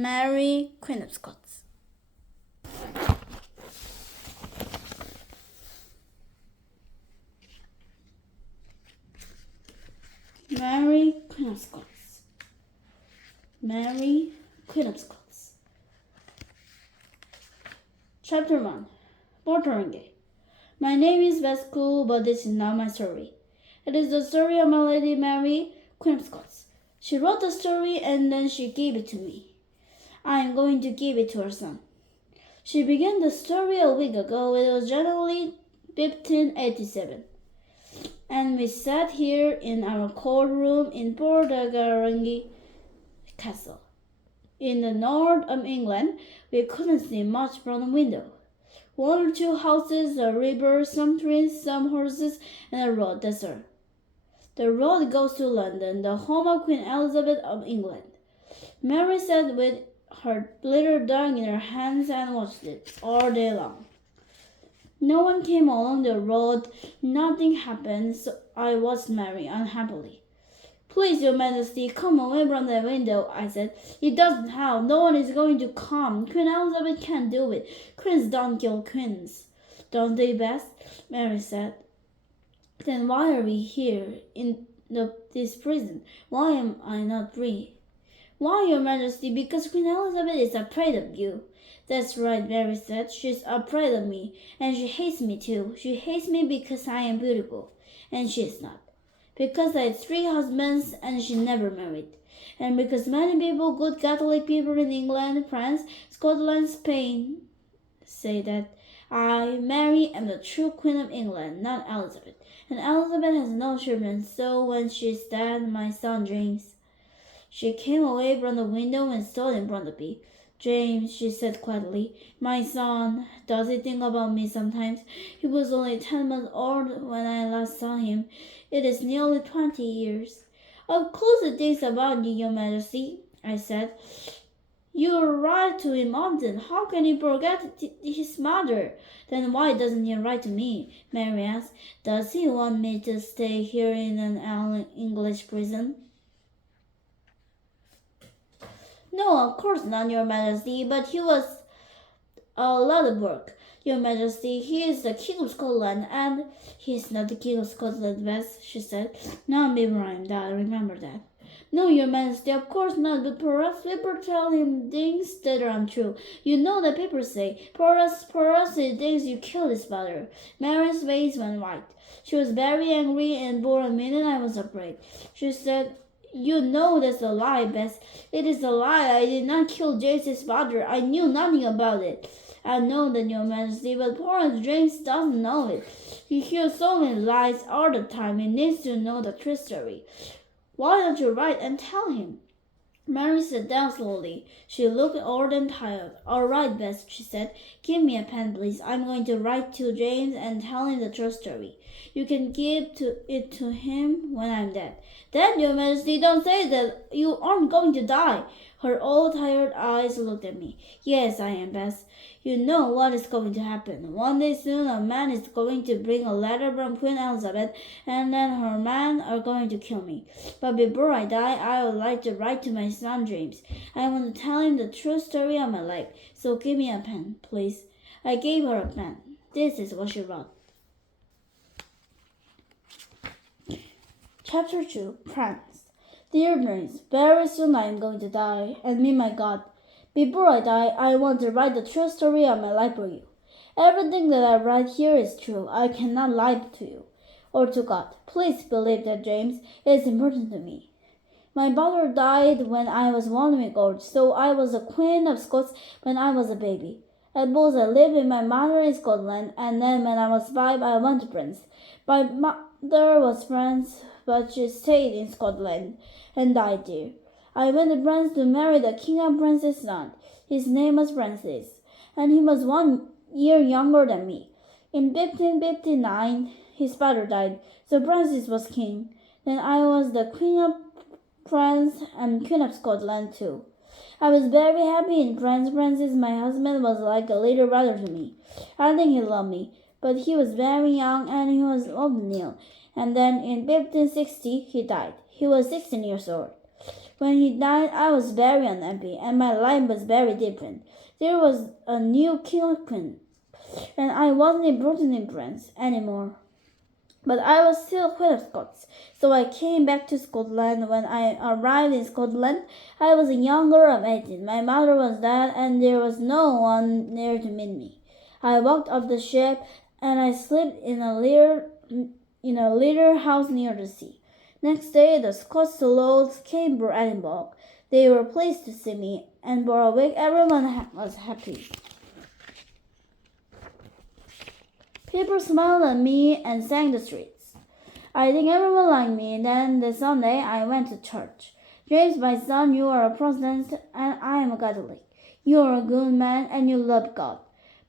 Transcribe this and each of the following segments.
Mary, Queen of Scots. Mary, Queen of Scots. Mary, Queen of Scots. Chapter 1. Portering. My name is Vicary, but this is not my story. It is the story of my Lady Mary, Queen of Scots. She wrote the story and then she gave it to me. I am going to give it to her son. She began the story a week ago. It was January 1587. And we sat here in our courtroom in Vicary Castle. In the north of England, we couldn't see much from the window. One or two houses, a river, some trees, some horses, and a road, that's all. The road goes to London, the home of Queen Elisabeth of England. Mary sat with her little dog in her hands and watched it all day long. No one came along the road. Nothing happened, so I watched Mary unhappily. Please, Your Majesty, come away from the window, I said. It doesn't help. No one is going to come. Queen Elizabeth can't do it. Queens don't kill queens. Don't they, Bess? Mary said. Then why are we here in this prison? Why am I not free? Why, Your Majesty? Because Queen Elizabeth is afraid of you. That's right, Mary said. She's afraid of me, and she hates me too. She hates me because I am beautiful, and she is not. Because I had 3 husbands, and she never married. And because many people, good Catholic people in England, France, Scotland, Spain, say that I, Mary, am the true Queen of England, not Elizabeth. And Elizabeth has no children, so when she's dead, my son James. She came away from the window and stood in front of me. James, she said quietly, my son, does he think about me sometimes? He was only 10 months old when I last saw him. It is nearly 20 years. Of course he thinks about you, Your Majesty, I said. You write to him often. How can he forget his mother? Then why doesn't he write to me? Mary asked. Does he want me to stay here in an English prison? No, of course not, Your Majesty, but he was a lot of work. Your Majesty, he is the King of Scotland, and he is not the King of Scotland, Bess, she said. Not maybe I'm that, remember that. No, Your Majesty, of course not, but perhaps people tell him things that are untrue. You know the papers say, perhaps he thinks you killed his father. Mary's face went white. She was very angry, and for a minute I was afraid. She said, You know that's a lie, Bess. It is a lie. I did not kill James's father. I knew nothing about it. I know that, Your Majesty, but poor James doesn't know it. He hears so many lies all the time. He needs to know the true story. Why don't you write and tell him? Mary sat down slowly. She looked old and tired. All right, Bess, she said. Give me a pen, please. I'm going to write to James and tell him the true story. You can give it to him when I'm dead. Then, Your Majesty, don't say that. You aren't going to die. Her old tired eyes looked at me. Yes, I am, Bess. You know what is going to happen. One day soon a man is going to bring a letter from Queen Elizabeth, and then her men are going to kill me. But before I die, I would like to write to my son James. I want to tell him the true story of my life. So give me a pen, please. I gave her a pen. This is what she wrote. Chapter 2. France. Dear James, very soon I am going to die, and me, my God. Before I die, I want to write the true story of my life for you. Everything that I write here is true. I cannot lie to you or to God. Please believe that, James. It is important to me. My father died when I was 1 week old, so I was a Queen of Scots when I was a baby. At both I lived with my mother in Scotland, and then when I was 5, I went to France. My mother was French, but she stayed in Scotland and died there. I went to France to marry the King of France's son. His name was Francis, and he was 1 year younger than me. In 1559, his father died, so Francis was king. Then I was the Queen of France and Queen of Scotland too. I was very happy in France. Francis, my husband, was like a little brother to me. I think he loved me, but he was very young and he was often ill. And then in 1560, he died. He was 16 years old. When he died, I was very unhappy, and my life was very different. There was a new king or queen, and I wasn't important in France anymore. But I was still Queen of Scots, so I came back to Scotland. When I arrived in Scotland, I was a young girl of 18. My mother was dead, and there was no one there to meet me. I walked up the ship, and I slept in a little house near the sea. Next day, the Scots lords came to Edinburgh. They were pleased to see me, and for a week everyone was happy. People smiled at me and sang the streets. I think everyone liked me. Then the Sunday I went to church. James, my son, you are a Protestant and I am a Catholic. You are a good man and you love God.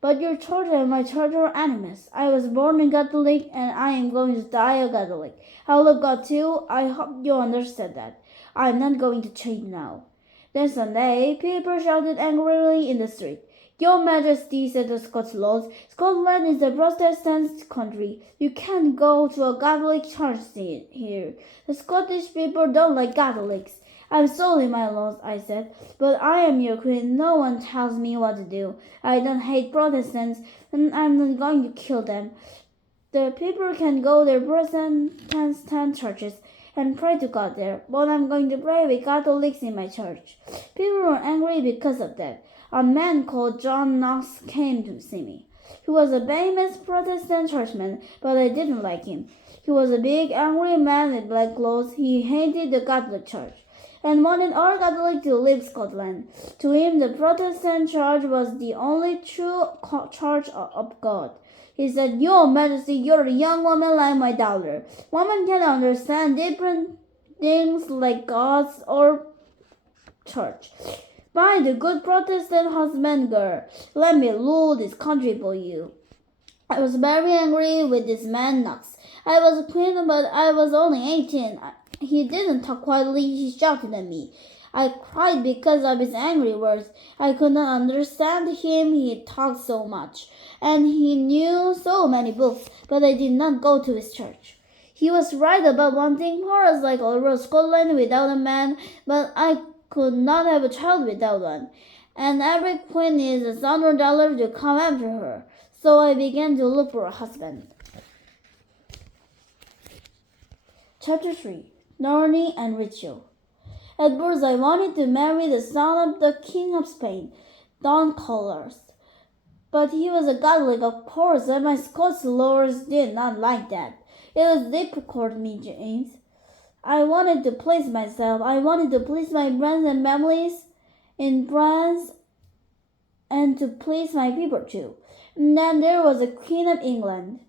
But your church and my church are enemies. I was born a Catholic and I am going to die a Catholic. I love God too. I hope you understand that. I am not going to change now. Then Sunday, people shouted angrily in the street. Your Majesty, said the Scots lords, Scotland is a Protestant country. You can't go to a Catholic church here. The Scottish people don't like Catholics. I'm sorry, my lords, I said, but I am your queen. No one tells me what to do. I don't hate Protestants, and I'm not going to kill them. The people can go to Protestant churches and pray to God there, but I'm going to pray with Catholics in my church. People were angry because of that. A man called John Knox came to see me. He was a famous Protestant churchman, but I didn't like him. He was a big, angry man with black clothes. He hated the Catholic Church and wanted all Catholics to leave Scotland. To him, the Protestant Church was the only true church of God. He said, Your Majesty, you're a young woman like my daughter. Women can understand different things like God's or church. Find a good Protestant husband, girl. Let me rule this country for you. I was very angry with this man Knox. I was a queen, but I was only 18. He didn't talk quietly. He shouted at me. I cried because of his angry words. I could not understand him. He talked so much, and he knew so many books, but I did not go to his church. He was right about one thing. Paris like all over Scotland without a man, but I could not have a child without one, and every queen needs a son or daughter to come after her. So I began to look for a husband. Chapter 3. Learning and Ritual. At birth I wanted to marry the son of the King of Spain, Don Carlos. But he was a Catholic, of course, and my Scots lords did not like that. It was difficult, me, James. I wanted to please myself. I wanted to please my friends and families in France and to please my people too. And then there was the Queen of England.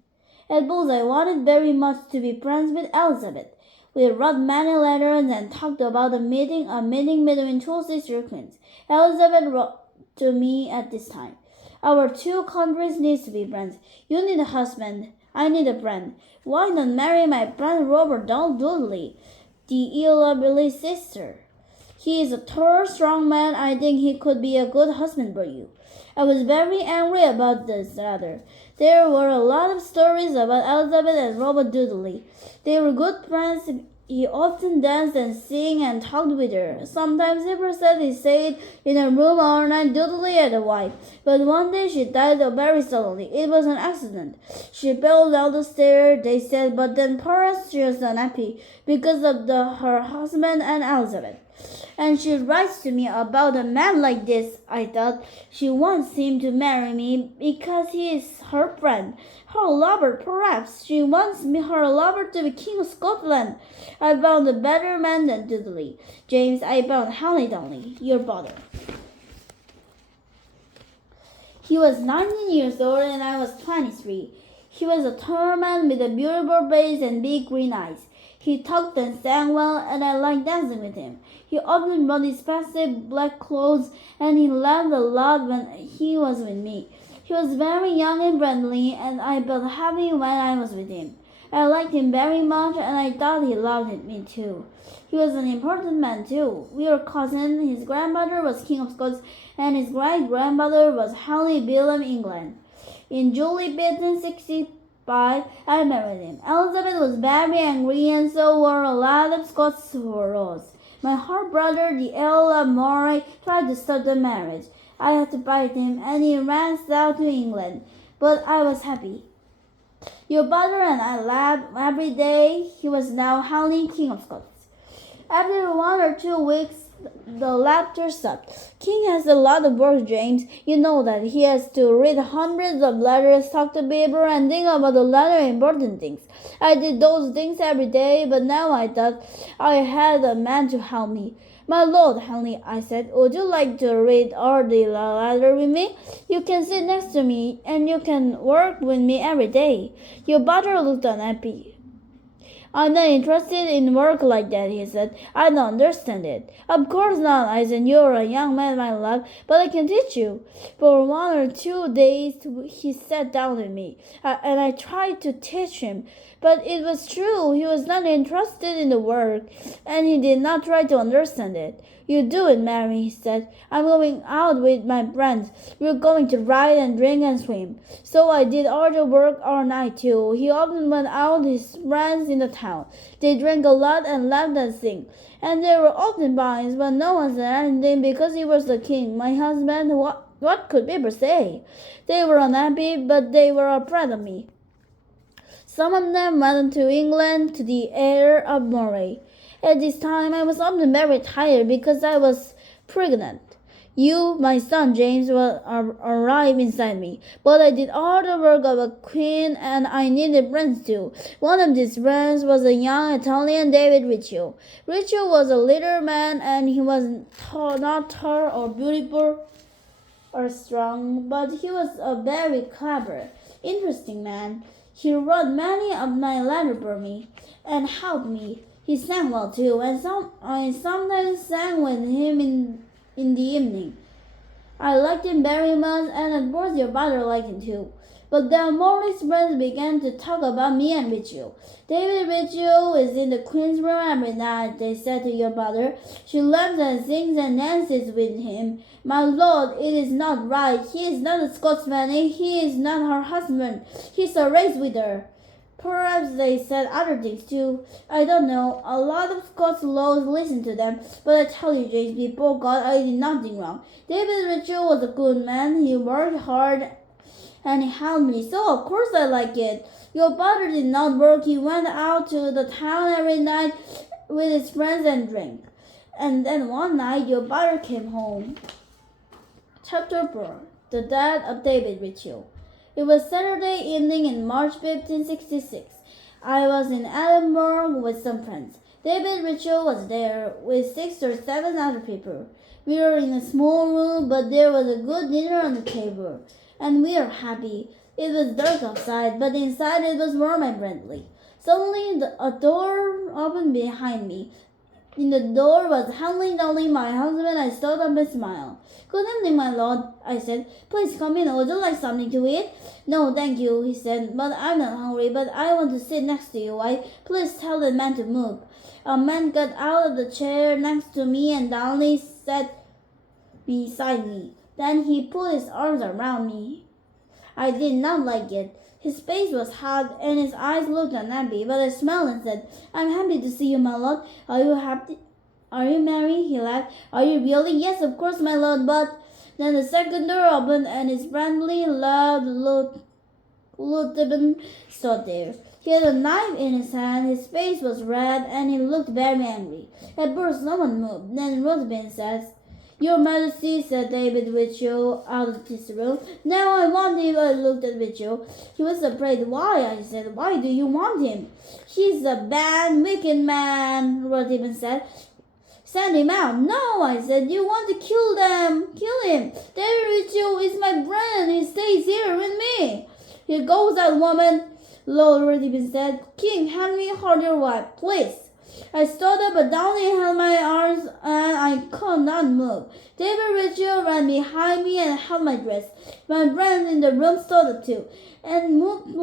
At both I wanted very much to be friends with Elisabeth. We wrote many letters and talked about a meeting between two sister queens. Elisabeth wrote to me at this time. Our two countries need to be friends. You need a husband. I need a friend. Why not marry my friend Robert Dudley, the Elisabeth's sister? He is a tall, strong man. I think he could be a good husband for you. I was very angry about this letter. There were a lot of stories about Elisabeth and Robert Dudley. They were good friends. He often danced and sang and talked with her. Sometimes people said he stayed in a room all night. Dudley had a wife, but one day she died very suddenly. It was an accident. She fell down the stairs, they said, but then perhaps she was unhappy because of her husband and Elisabeth. And she writes to me about a man like this. I thought she wants him to marry me because he is her friend, her lover. Perhaps she wants her lover to be King of Scotland. I found a better man than Dudley. James, I found Henry Dudley, your brother. He was 19 years old and I was 23. He was a tall man with a beautiful face and big green eyes. He talked and sang well, and I liked dancing with him. He often wore expensive black clothes, and he laughed a lot when he was with me. He was very young and friendly, and I felt happy when I was with him. I liked him very much, and I thought he loved me too. He was an important man too. We were cousins. His grandmother was King of Scots, and his great-grandmother was Henry William England. In July 1565, I married him. Elisabeth was very angry, and so were a lot of Scots lords. My half brother, the Earl of Moray, tried to stop the marriage. I had to fight him, and he ran south to England. But I was happy. Your brother and I laughed every day. He was now howling King of Scots. After 1 or 2 weeks, the laughter stopped. King has a lot of work, James. You know that he has to read hundreds of letters, talk to people, and think about a lot of important things. I did those things every day, but now I thought I had a man to help me. My lord, Henry, I said, would you like to read all the letter with me? You can sit next to me, and you can work with me every day. Your brother looked unhappy. I'm not interested in work like that, he said. I don't understand it. Of course not, I said. You're a young man, my love, but I can teach you. For 1 or 2 days, he sat down with me, and I tried to teach him. But it was true. He was not interested in the work, and he did not try to understand it. You do it, Mary, he said. I'm going out with my friends. We're going to ride and drink and swim. So I did all the work all night, too. He often went out with his friends in the town. They drank a lot and laughed and sang. And there were often fights, but no one said anything because he was the king. My husband, what could people say? They were unhappy, but they were proud of me. Some of them went to England to the heir of Moray. At this time, I was often very tired because I was pregnant. You, my son James, will arrive inside me. But I did all the work of a queen, and I needed friends too. One of these friends was a young Italian, David Riccio. Riccio was a little man, and he was not tall or beautiful or strong, but he was a very clever, interesting man. He wrote many of my letters for me and helped me. He sang well too, and I sometimes sang with him in the evening. I liked him very much, and of course your brother liked him too. But then Morley's friends began to talk about me and Riccio. David Riccio is in the Queen's room every night, they said to your brother. She laughs and sings and dances with him. My lord, it is not right. He is not a Scotsman. He is not her husband. He's a race with her. Perhaps they said other things too. I don't know. A lot of Scots laws listen to them. But I tell you, James, before God, I did nothing wrong. David Riccio was a good man. He worked hard and he helped me. So of course I like it. Your brother did not work. He went out to the town every night with his friends and drank. And then one night your brother came home. Chapter 4. The Death of David Riccio. It was Saturday evening in March 1566. I was in Edinburgh with some friends. David Riccio was there with 6 or 7 other people. We were in a small room, but there was a good dinner on the table, and we were happy. It was dark outside, but inside it was warm and friendly. Suddenly, a door opened behind me. In the door was Henry Darling, my husband. I stood up and smiled. Good evening, my lord, I said. Please come in. Would you like something to eat? No, thank you, he said. But I'm not hungry, but I want to sit next to you. Please tell the man to move. A man got out of the chair next to me and Darling sat beside me. Then he put his arms around me. I did not like it. His face was hot and his eyes looked unhappy, but I smiled and said, I'm happy to see you, my lord. Are you happy? Are you married? He laughed. Are you really? Yes, of course, my lord, but... Then the second door opened and his friendly, loud lieutenant stood there. He had a knife in his hand, his face was red, and he looked very angry. At first no one moved. Then Ruthven said, Your Majesty, said David Riccio out of this room. Now I want him. I looked at Riccio. He was afraid. Why? I said. Why do you want him? He's a bad, wicked man, Ruthven said. Send him out. No, I said. You want to kill them. Kill him. David Riccio is my friend. He stays here with me. Here goes that woman, Lord Ruthven said. King Henry, hold your wife, please. I stood up, but Darling held my arms, and I could not move. David Riccio ran behind me and held my dress. My friend in the room stood up too, and moved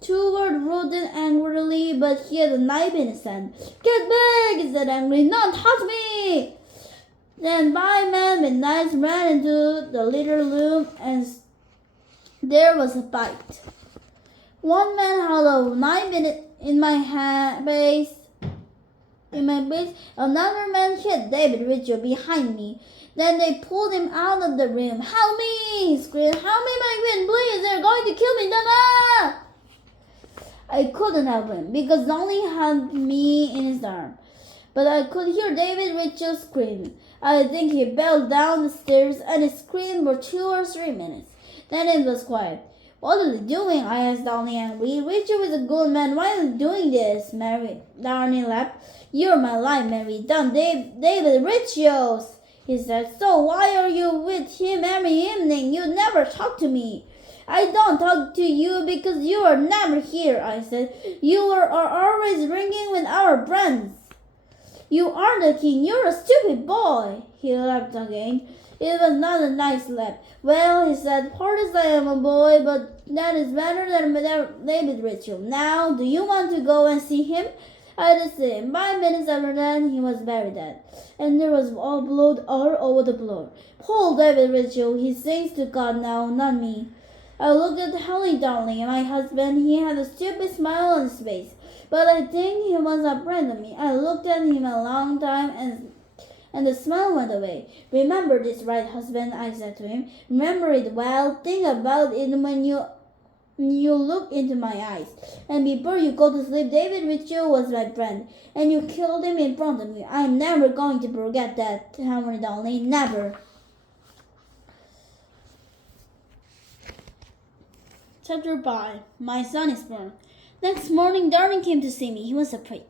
toward Ruthven angrily, but he had a knife in his hand. Get back, he said angrily. Don't touch me! Then 5 men with knives ran into the little room, and there was a fight. One man held a knife in my face. in my place, another man hit David Richard behind me. Then they pulled him out of the room. "Help me!" he screamed. "Help me, my queen, please! They're going to kill me! Dada!" I couldn't help him because Donnie had me in his arm. But I could hear David Richard scream. I think he fell down the stairs and he screamed for 2 or 3 minutes. Then it was quiet. "What are they doing?" I asked Donnie angrily. "Richard is a good man. Why are they doing this?" Donnie laughed. "You're my life, Mary. David Richard," he said. "So why are you with him every evening? You never talk to me." "I don't talk to you because you are never here," I said. "You are always ringing with our friends." "You are the king. You're a stupid boy." He laughed again. It was not a nice laugh. "Well," he said, "Pardon I am a boy, but that is better than David Richard. Now, do you want to go and see him?" I did see him. 5 minutes after that, he was very dead, and there was all blood all over the floor. "Poor David Richard, he sings to God now, not me." I looked at Holly Darling, my husband. He had a stupid smile on his face, but I think he was afraid of me. I looked at him a long time, and the smile went away. "Remember this, right, husband?" I said to him. "Remember it well. Think about it when you look into my eyes. And before you go to sleep, David Richard was my friend, and you killed him in front of me. I'm never going to forget that, Henry Darling. Never." Chapter 5. My son is born. Next morning, Darling came to see me. He was afraid.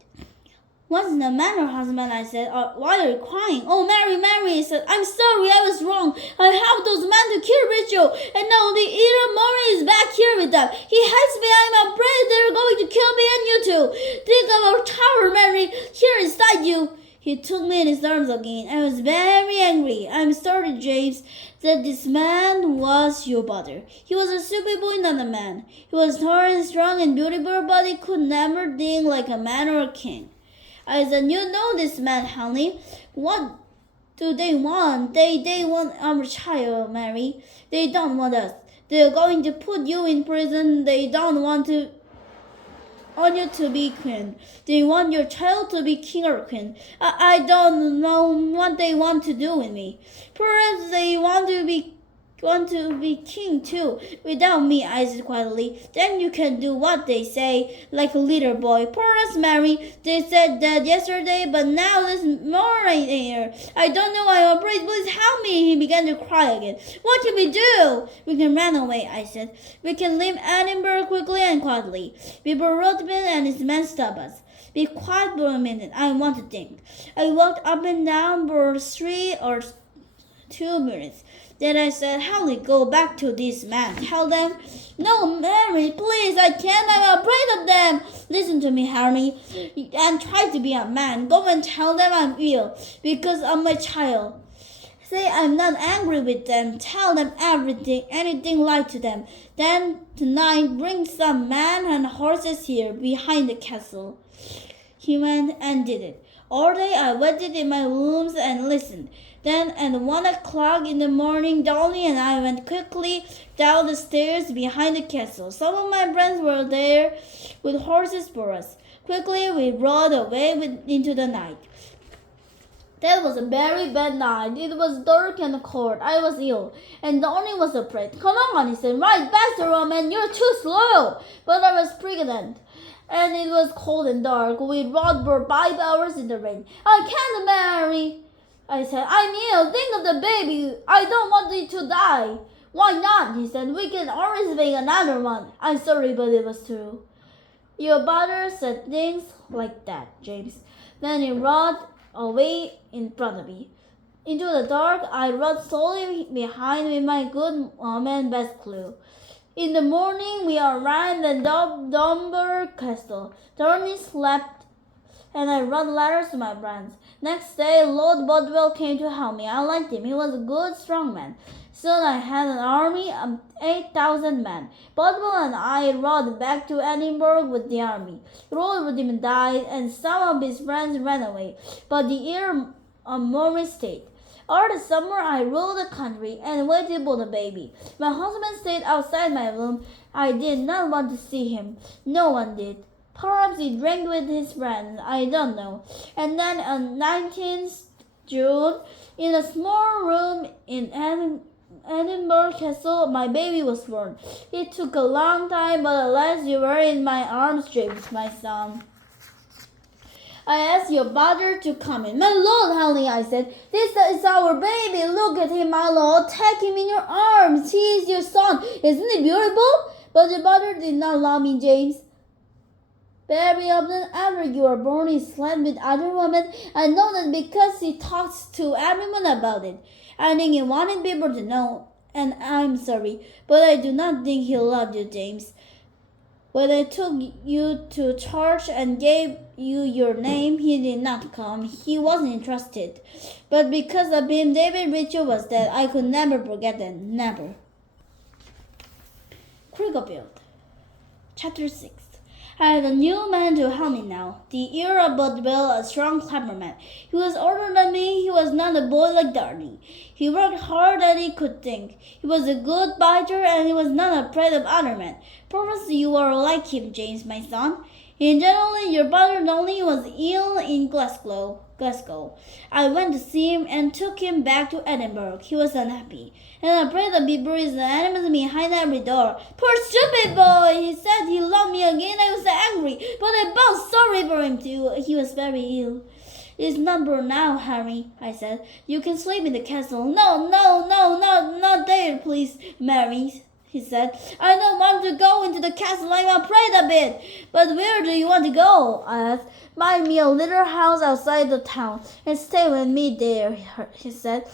"What's the matter, husband?" I said. "Why are you crying?" "Oh, Mary," he said. "I'm sorry, I was wrong. I helped those men to kill Rachel, and now the Eater Murray is back here with them. He hates me. I'm afraid they're going to kill me and you too. Think of our tower, Mary, here inside you." He took me in his arms again. I was very angry. "I'm sorry, James, that this man was your brother. He was a stupid boy, not a man. He was tall and strong and beautiful, but he could never think like a man or a king." I said, "You know this man, honey. What do they want? They want our child, Mary. They don't want us. They're going to put you in prison. They don't want you to be queen. They want your child to be king or queen. I don't know what they want to do with me. Perhaps they want to be king too, without me," I said quietly. "Then you can do what they say, like a little boy." "Poor us, Mary. They said that yesterday, but now there's more right here. I don't know. I'm afraid. Please help me." He began to cry again. "What can we do?" "We can run away," I said. "We can leave Edinburgh quickly and quietly before Ruthven and his men stop us. Be quiet for a minute. I want to think." I walked up and down for 3 or 2 minutes. Then I said, "Holly, go back to these men. Tell them." "No, Mary, please, I can't. I'm afraid of them." "Listen to me, Harry, and try to be a man. Go and tell them I'm ill because of my child. Say I'm not angry with them. Tell them everything, anything, lie to them. Then tonight bring some men and horses here behind the castle." He went and did it. All day I waited in my rooms and listened. Then at 1 o'clock in the morning, Dolly and I went quickly down the stairs behind the castle. Some of my friends were there with horses for us. Quickly we rode away into the night. That was a very bad night. It was dark and cold. I was ill, and Dolly was afraid. "Come on," he said. "Ride faster, Roman. You're too slow." But I was pregnant, and it was cold and dark. We rode for 5 hours in the rain. "I can't, Mary," I said. "I'm ill. Think of the baby. I don't want it to die." "Why not?" he said. "We can always make another one." I'm sorry, but it was true. Your father said things like that, James. Then he rode away in front of me. Into the dark, I rode slowly behind with my good woman Beth Clue. In the morning, we arrived at Dunbar Castle. Darnley slept, and I wrote letters to my friends. Next day, Lord Bodwell came to help me. I liked him. He was a good, strong man. Soon I had an army of 8,000 men. Bodwell and I rode back to Edinburgh with the army. Lord Woodham died, and some of his friends ran away, but the Earl of Moray stayed. All the summer I ruled the country and waited for the baby. My husband stayed outside my room. I did not want to see him. No one did. Perhaps he drank with his friends, I don't know. And then on 19th June, in a small room in Edinburgh Castle, my baby was born. It took a long time, but at last you were in my arms, James, my son. I asked your father to come in. My lord, honey, I said, this is our baby. Look at him, my lord. Take him in your arms. He is your son. Isn't he beautiful? But your father did not love me, James. Very often after you were born, he slept with other women. I know that because he talks to everyone about it. I think he wanted people to know, and I'm sorry, but I do not think he loved you, James. When I took you to church and gave you your name, he did not come. He wasn't interested. But because of him, David Rachel was dead. I could never forget that. Never. Cricklefield. Chapter 6. I had a new man to help me now. The Earl of Bodville, a strong, clever man. He was older than me. He was not a boy like Darnley. He worked hard and he could think. He was a good fighter and he was not afraid of other men. Perhaps you are like him, James, my son. In general, your brother Darnley was ill in Glasgow. I went to see him and took him back to Edinburgh. He was unhappy and afraid of people and enemies behind every door. Poor stupid boy! He said he loved me again. I was angry, but I felt sorry for him too. He was very ill. It's number now, Harry, I said. You can sleep in the castle. No, not there, please, Mary, he said. I don't want to go into the castle. I'm afraid of it. But where do you want to go? I asked. Buy me a little house outside the town and stay with me there, he said.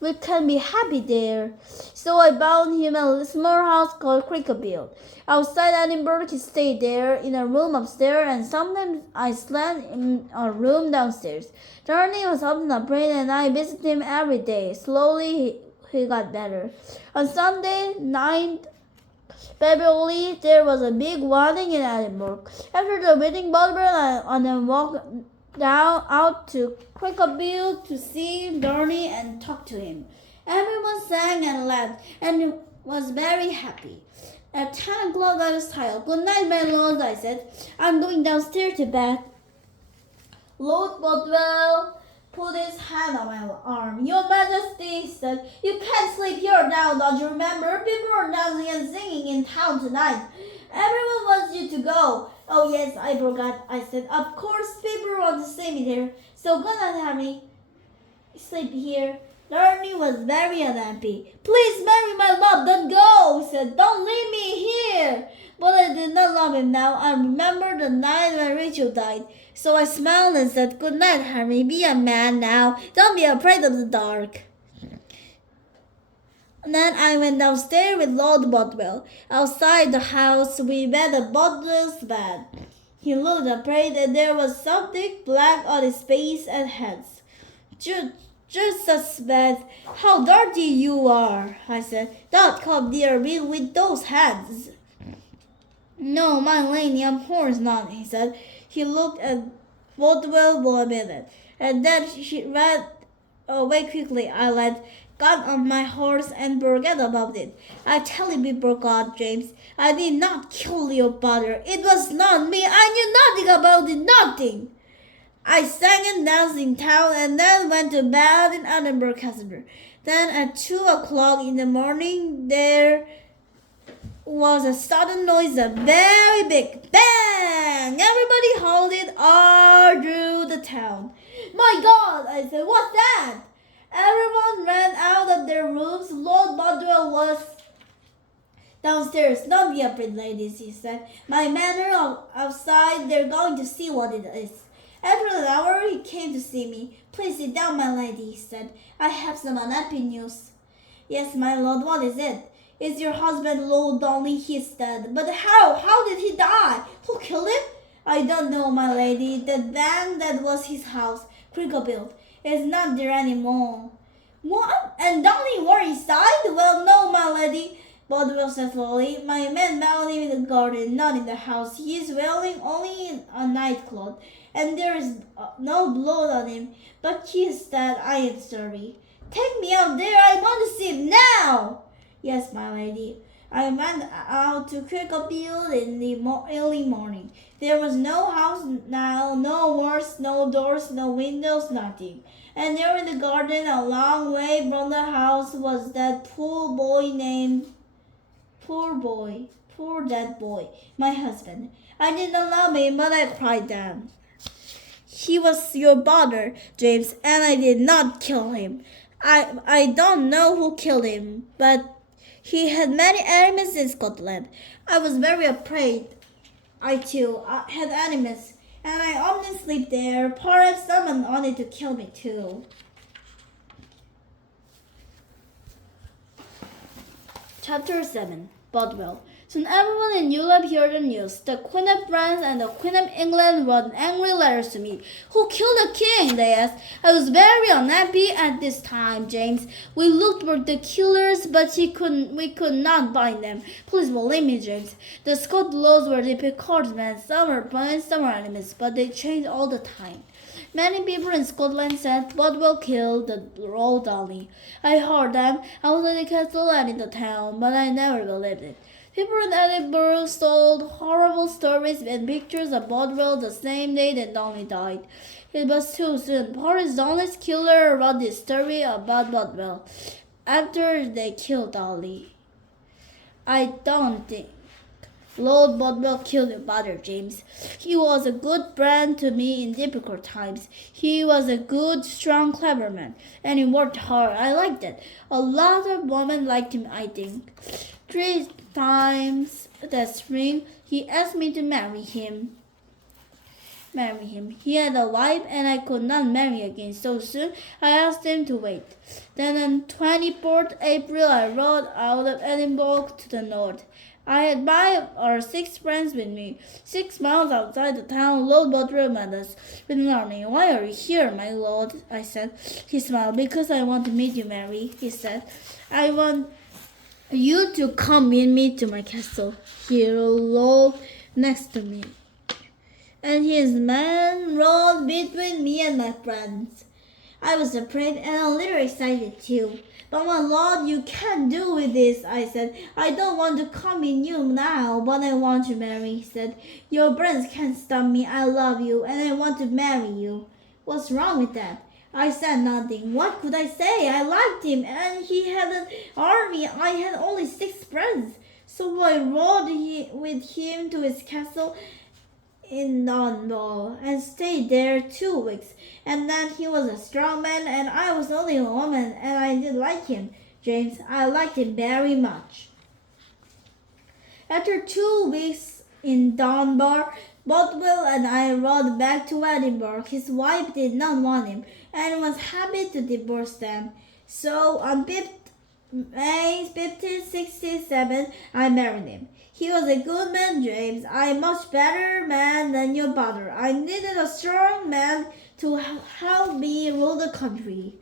We can be happy there. So I bought him a small house called Cricklefield. Outside Edinburgh, he stayed there in a room upstairs, and sometimes I slept in a room downstairs. Darnley was often afraid, and I visited him every day. Slowly, he got better. On Sunday, 9th February, there was a big wedding in Edinburgh. After the wedding, Barbara and I walked out to Cricklefield to see Darnley and talk to him. Everyone sang and laughed and was very happy. At 10 o'clock, I was tired. Good night, my lord, I said. I'm going downstairs to bed. Lord Bodwell put his hand on my arm. Your Majesty, he said, you can't sleep here now, don't you remember? People are dancing and singing in town tonight. Everyone wants you to go. Oh, yes, I forgot, I said. Of course, people want to see me there. So good night, Harry. Sleep here. Darnley was very unhappy. Please, Mary, my love, don't go, he said. Don't leave me here. But I did not love him now. I remember the night when Rachel died. So I smiled and said, good night, Harry. Be a man now. Don't be afraid of the dark. Then I went downstairs with Lord Bodwell. Outside the house, we met at Bodwell's bed. He looked afraid and there was something black on his face and hands. Just as bad. How dirty you are, I said. Don't come near me with those hands. No, my lady, of course not, he said. He looked at Bodwell for a minute, and then she ran away quickly. I got on my horse and forget about it. I tell you, people, God, James, I did not kill your father. It was not me. I knew nothing about it, nothing. I sang and danced in town and then went to bed in Edinburgh Castle. Then at 2 o'clock in the morning, there was a sudden noise, a very big bang. Everybody halted all through the town. My God, I said, what's that? Everyone ran out of their rooms. Lord Bodwell was downstairs. Don't be afraid, ladies, he said. My men are outside. They're going to see what it is. After an hour, he came to see me. Please sit down, my lady, he said. I have some unhappy news. Yes, my lord, what is it? Is your husband Lord Darnley? He's dead. But how? How did he die? Who killed him? I don't know, my lady. The van that was his house, Cricklefield, is not there anymore. What? And Darnley were inside? Well, no, my lady. Bodwell said slowly. My man found him in the garden, not in the house. He is wearing only a nightcloth, and there is no blood on him. But he is dead. I am sorry. Take me out there. I want to see him now. Yes, my lady. I went out to Kirklefield in the early morning. There was no house now, no walls, no doors, no windows, nothing. And there in the garden, a long way from the house, was that poor dead boy, my husband. I didn't love him, but I cried then. He was your brother, James, and I did not kill him. I don't know who killed him, but he had many enemies in Scotland. I was very afraid. I too had enemies, and I often sleep there. Perhaps someone wanted to kill me too. Chapter 7. Bodwell. Soon everyone in Europe heard the news. The Queen of France and the Queen of England wrote angry letters to me. Who killed the king? They asked. I was very unhappy at this time, James. We looked for the killers, but we could not find them. Please believe me, James. The Scots laws were difficult, men. Some were friends, some were enemies, but they changed all the time. Many people in Scotland said Bodwell killed the royal Dolly. I heard them. I was in the castle and in the town, but I never believed it. People in Edinburgh told horrible stories and pictures of Bodwell the same day that Dolly died. It was too soon. Paris Dolly's killer wrote this story about Bodwell after they killed Dolly. I don't think Lord Bodwell killed your father, James. He was a good friend to me in difficult times. He was a good, strong, clever man, and he worked hard. I liked it. A lot of women liked him, I think. 3 times that spring, he asked me to marry him. He had a wife, and I could not marry again so soon. I asked him to wait. Then on 24th April, I rode out of Edinburgh to the north. I had 5 or 6 friends with me. 6 miles outside the town, Lord Bodwell met us. With morning, why are you here, my lord? I said. He smiled. Because I want to meet you, Mary, he said. I want you to come with me to my castle. He rode next to me, and his man rode between me and my friends. I was afraid and a little excited too. But my lord, you can't do with this, I said. I don't want to come in you now, but I want to marry, he said. Your friends can't stop me. I love you, and I want to marry you. What's wrong with that? I said nothing. What could I say? I liked him, and he had an army. I had only 6 friends. So I rode with him to his castle in Dunbar and stayed there 2 weeks. And then he was a strong man, and I was only a woman, and I did like him, James. I liked him very much. After 2 weeks in Dunbar, Bodwell and I rode back to Edinburgh. His wife did not want him, and was happy to divorce them. So on May 1567, I married him. He was a good man, James. A much better man than your father. I needed a strong man to help me rule the country.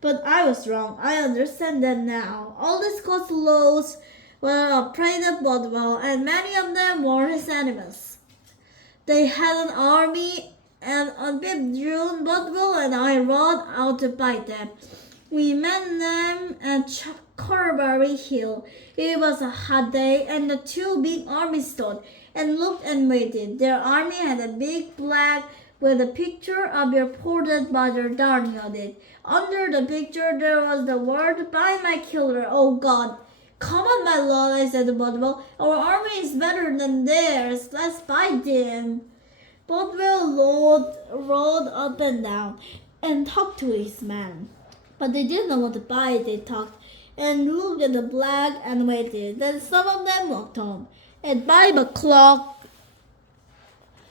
But I was wrong. I understand that now. All the Scots lords were afraid of Bodwell, and many of them were his enemies. They had an army, and on 5th June, Bodwell and I rode out to fight them. We met them at Carberry Hill. It was a hot day, and the 2 big armies stood and looked and waited. Their army had a big flag with a picture of your poor dead brother darning on it. Under the picture there was the word, "Find my killer, oh God." Come on, my lord, I said to Bodwell. Our army is better than theirs. Let's fight them. Bodwell rode up and down and talked to his men. But they didn't know what to fight. They talked and looked at the flag and waited. Then some of them walked home. At 5 o'clock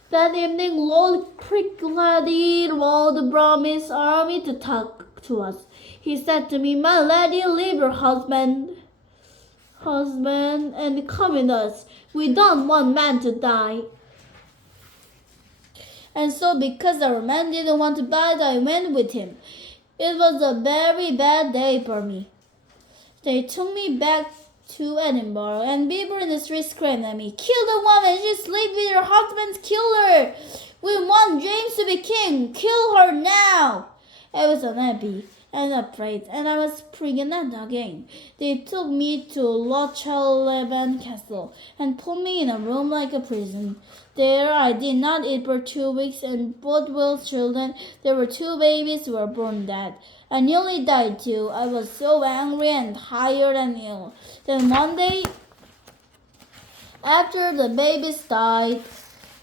that evening, Lord Crickleady rode from his army to talk to us. He said to me, "My lady, leave your husband and come with us. We don't want men to die." And so because our man didn't want to fight, I went with him. It was a very bad day for me. They took me back to Edinburgh, and people in the street screamed at me, "Kill the woman! She sleeps with your husband's killer! We want James to be king! Kill her now!" I was unhappy. and afraid, and I was pregnant again. They took me to Lochleven Castle and put me in a room like a prison. There I did not eat for 2 weeks, and both were children. There were 2 babies who were born dead. I nearly died too. I was so angry and tired and ill. Then one day, after the babies died,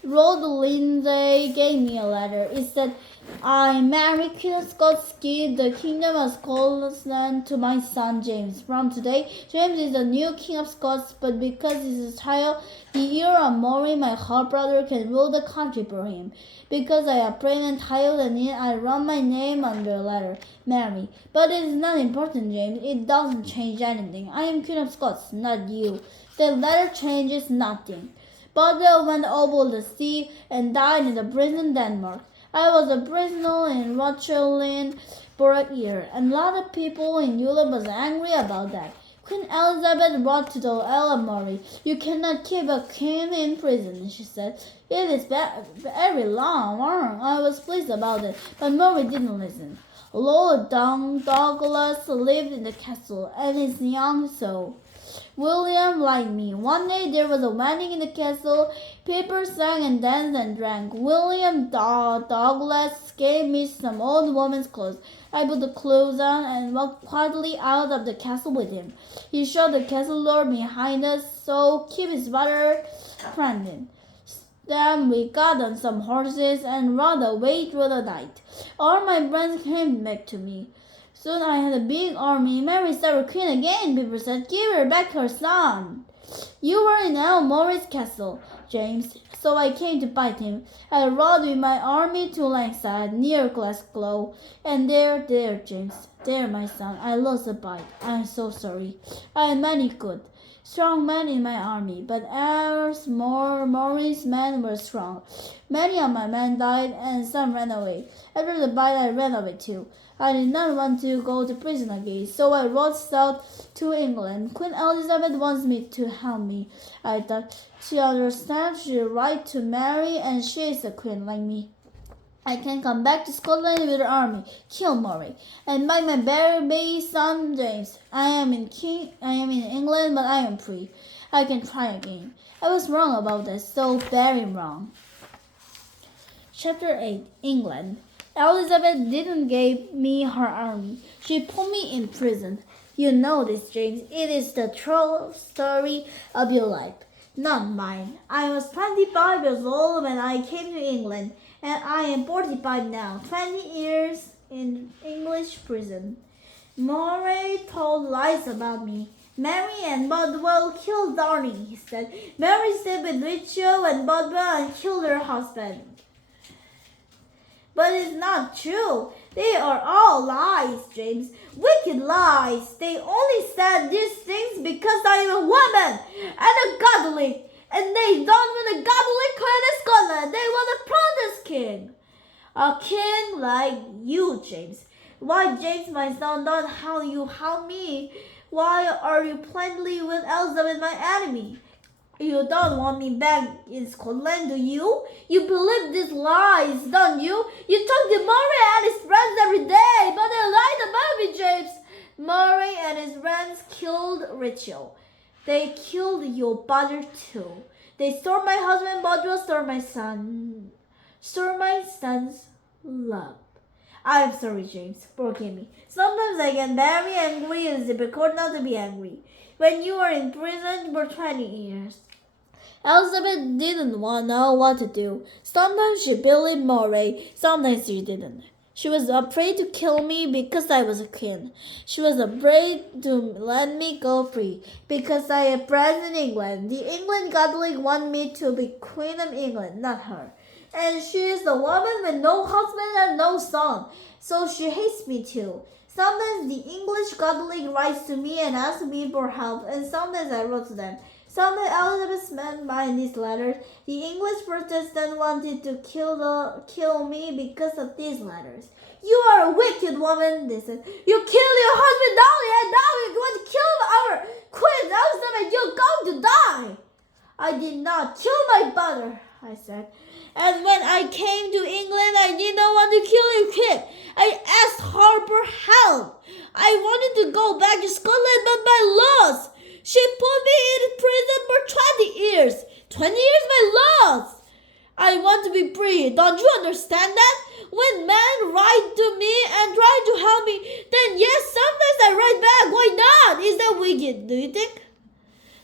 Lord Lindsay gave me a letter. It said, I marry Queen of Scots, give the kingdom of Scotland to my son James. From today, James is the new King of Scots, but because he is a child, the heir of Murray, my half-brother, can rule the country for him. Because I am pregnant, tired, and ill, I wrote my name on the letter, Mary. But it is not important, James. It doesn't change anything. I am Queen of Scots, not you. The letter changes nothing. Bodil went over the sea and died in the prison in Denmark. I was a prisoner in Rothschild for a year, and a lot of people in Europe was angry about that. Queen Elisabeth wrote to the Earl of Murray, You cannot keep a king in prison, she said. It is very long. I was pleased about it, but Murray didn't listen. Lord Douglas lived in the castle, and his young soul. William liked me. One day there was a wedding in the castle. People sang and danced and drank. William Douglas gave me some old woman's clothes. I put the clothes on and walked quietly out of the castle with him. He shut the castle door behind us, so keep his brother friendly. Then we got on some horses and rode away through the night. All my friends came back to me. Soon I had a big army. Mary is our queen again, people said. Give her back her son. You were in Earl Murray's castle, James, so I came to fight him. I rode with my army to Langside, near Glasgow, and there, James, there, my son, I lost a fight. I am so sorry. I had many good, strong men in my army, but Murray's men were strong. Many of my men died, and some ran away. After the fight, I ran away too. I did not want to go to prison again, so I rode south to England. Queen Elizabeth wants me to help me. I thought she understands she right to marry, and she is a queen like me. I can come back to Scotland with the army, kill Murray, and buy my baby son James. I am in England, but I am free. I can try again. I was wrong about that, so very wrong. Chapter 8, England. Elisabeth didn't give me her army. She put me in prison. You know this, James. It is the true story of your life, not mine. I was 25 years old when I came to England, and I am 45 now, 20 years in English prison. Murray told lies about me. Mary and Bodwell killed Darnley, he said. Mary stayed with Rachel and Bodwell and killed her husband. But it's not true. They are all lies, James. Wicked lies. They only said these things because I am a woman and a Catholic. And they don't want a Catholic queen in Scotland. They want a Protestant king. A king like you, James. Why, James, my son, don't how you help me? Why are you plainly with Elisabeth, my enemy? You don't want me back in Scotland, do you? You believe these lies, don't you? You talk to Murray and his friends every day, but they lied about me, James. Murray and his friends killed Rachel. They killed your father too. They stole my husband, Bodwell stole my son. Stole my son's love. I am sorry, James. Forgive me. Sometimes I get very angry and it's difficult not to be angry. When you are in prison for 20 years. Elisabeth didn't know what to do. Sometimes she believed Murray, sometimes she didn't. She was afraid to kill me because I was a queen. She was afraid to let me go free because I am friends in England. The England Catholic want me to be Queen of England, not her. And she is the woman with no husband and no son, so she hates me too. Sometimes the English Catholic writes to me and asks me for help, and sometimes I wrote to them. Sometimes Elisabeth's men bind these letters. The English Protestant wanted to kill me because of these letters. You are a wicked woman, they said. You killed your husband Darnley, and now you want to kill our Queen Elizabeth. You're going to die. I did not kill my brother, I said. And when I came to England, I did not want to kill you, kid. I asked her for help. I wanted to go back to Scotland, but my laws. She put me in prison for 20 years. 20 years, my laws. I want to be free. Don't you understand that? When men write to me and try to help me, then yes, sometimes I write back. Why not? Is that wicked, do you think?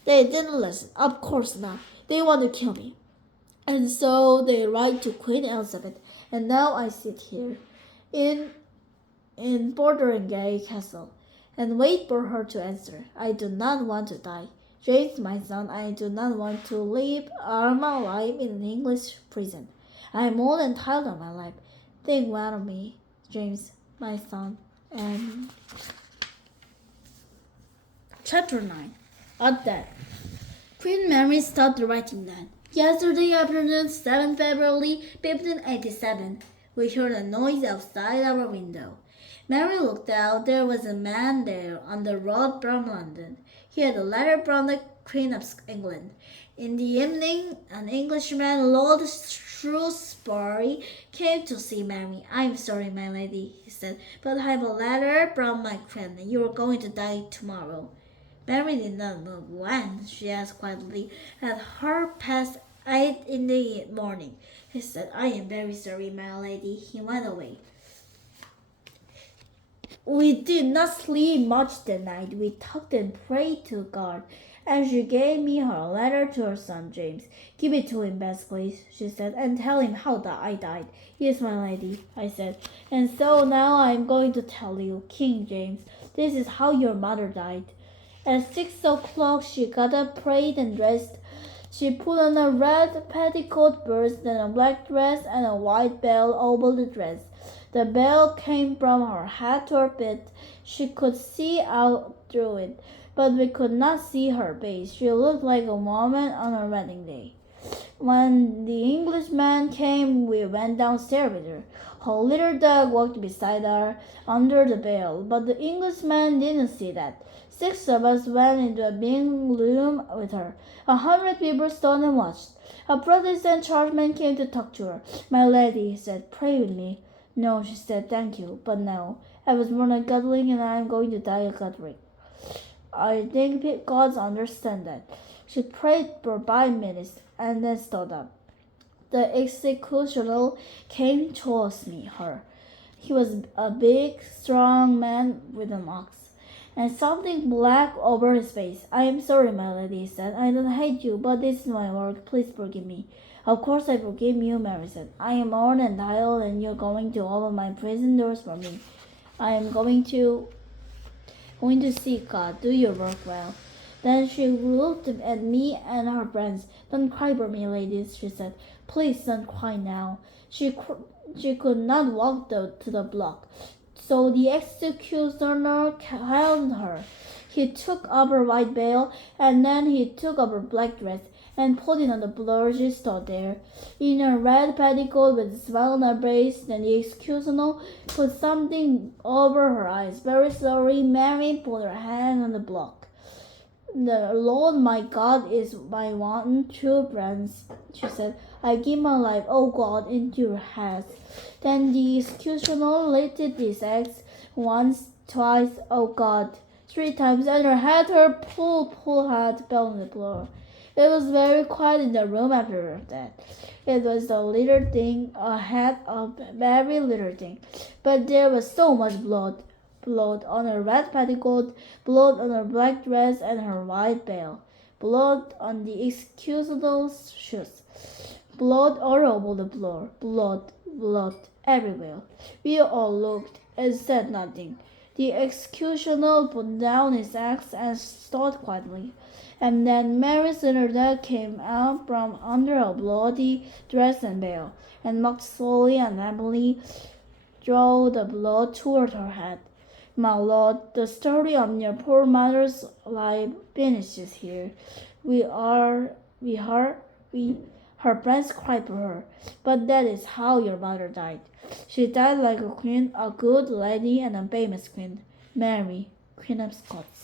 They didn't listen. Of course not. They want to kill me. And so they write to Queen Elizabeth. And now I sit here in Fotheringay Castle and wait for her to answer. I do not want to die. James, my son, I do not want to live all my life in an English prison. I am old and tired of my life. Think well of me, James, my son. And Chapter 9. A Death. Queen Mary stopped writing then. Yesterday afternoon, 7 February 1587, we heard a noise outside our window. Mary looked out. There was a man there on the road from London. He had a letter from the Queen of England. In the evening, an Englishman, Lord Shrewsbury, came to see Mary. "I am sorry, my lady," he said, "but I have a letter from my friend. You are going to die tomorrow." Mary did not move. "When?" she asked quietly. "At 8:30 in the morning." He said, "I am very sorry, my lady." He went away. We did not sleep much that night. We talked and prayed to God, and she gave me her letter to her son James. "Give it to him, Bess, please," she said, "and tell him how I died." "Yes, my lady," I said. "And so now I am going to tell you, King James, this is how your mother died." At 6 o'clock she got up, prayed, and dressed. She put on a red petticoat first, then a black dress, and a white veil over the dress. The veil came from her head to her feet. She could see out through it, but we could not see her face. She looked like a woman on her wedding day. When the Englishman came, we went downstairs with her. Her little dog walked beside her under the veil, but the Englishman didn't see that. 6 of us went into a big room with her. 100 people stood and watched. A Protestant churchman came to talk to her. "My lady," he said, "pray with me." "No," she said, "thank you, but no. I was born a Catholic and I am going to die a Catholic. I think God understands that." She prayed for 5 minutes and then stood up. The executioner came towards her. He was a big, strong man with an axe and something black over his face. "I am sorry, my lady," he said. "I don't hate you, but this is my work. Please forgive me." "Of course I forgive you," Mary said. "I am old and tired, and you're going to open my prison doors for me. I am going to see God. Do your work well." Then she looked at me and her friends. "Don't cry for me, ladies," she said. "Please don't cry now." She could not walk to the block, so the executioner held her. He took up her white veil, and then he took up her black dress and put it on the floor. She stood there in her red petticoat with a smile on her face. Then the executioner put something over her eyes. "Very sorry." Mary put her hand on the block. "The Lord my God is my one true friend," she said. "I give my life, O God, into your hands." Then the executioner lifted his axe once, twice, "O God," 3 times, and her poor head fell on the floor. It was very quiet in the room after that. It was a little thing, a head of very little thing, but there was so much blood. Blood on her red petticoat, blood on her black dress and her white veil, blood on the executioner's shoes, blood all over the floor, blood everywhere. We all looked and said nothing. The executioner put down his axe and stood quietly. And then Mary's little dog came out from under her bloody dress and veil, and walked slowly and heavily through the blood toward her head. "My lord, the story of your poor mother's life finishes here. Her friends cried for her, but that is how your mother died. She died like a queen, a good lady, and a famous queen, Mary, Queen of Scots."